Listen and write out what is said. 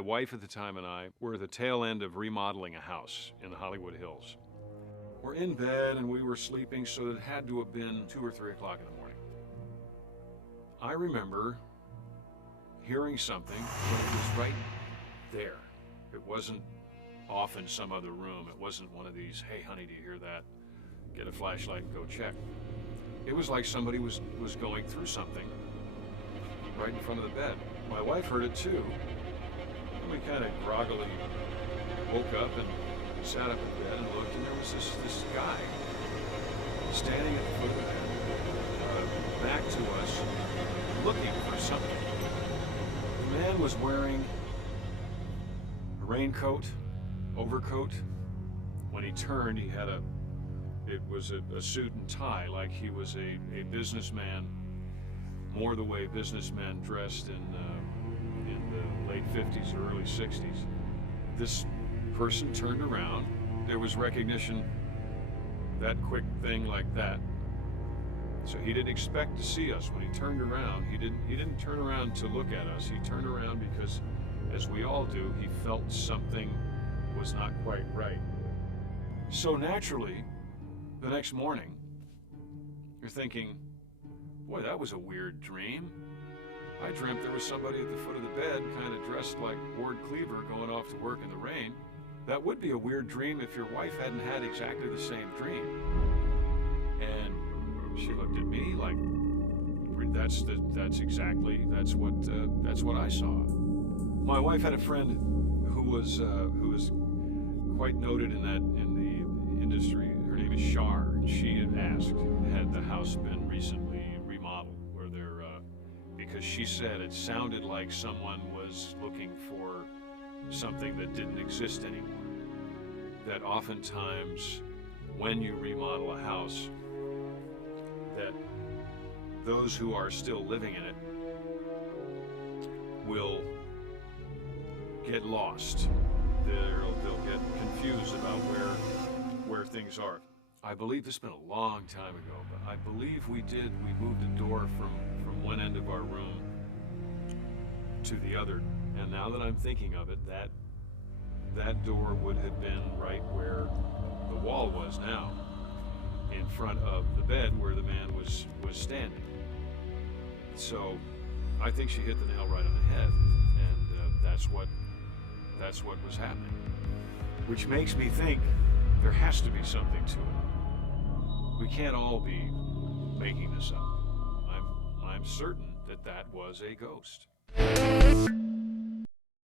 My wife at the time and I were at the tail end of remodeling a house in the Hollywood Hills. We're in bed and we were sleeping, so it had to have been 2 or 3 o'clock in the morning. I remember hearing something, but it was right there. It wasn't off in some other room. It wasn't one of these, hey honey, do you hear that? Get a flashlight and go check. It was like somebody was going through something right in front of the bed. My wife heard it too. And we kind of groggily woke up and sat up in bed and looked, and there was this guy standing at the foot of the bed, back to us, looking for something. The man was wearing a raincoat, overcoat. When he turned, he had it was a suit and tie, like he was a businessman, more the way businessmen dressed in the late 50s or early 60s. This person turned around. There was recognition, that quick thing like that. So he didn't expect to see us. When he turned around, he didn't turn around to look at us. He turned around because, as we all do, he felt something was not quite right. So naturally, the next morning, you're thinking, boy, that was a weird dream. I dreamt there was somebody at the foot of the bed, kind of dressed like Ward Cleaver, going off to work in the rain. That would be a weird dream if your wife hadn't had exactly the same dream. And she looked at me like, that's what I saw. My wife had a friend who was quite noted in the industry. Her name is Shar. She had asked, had the house been recently remodeled, because she said it sounded like someone was looking for something that didn't exist anymore. That oftentimes, when you remodel a house, that those who are still living in it will get lost. They'll get confused about where things are. I believe this has been a long time ago, but I believe we moved a door from one end of our room to the other. And now that I'm thinking of it, that door would have been right where the wall was now, in front of the bed where the man was standing. So I think she hit the nail right on the head, and that's what was happening. Which makes me think there has to be something to it. We can't all be making this up. I'm certain that was a ghost.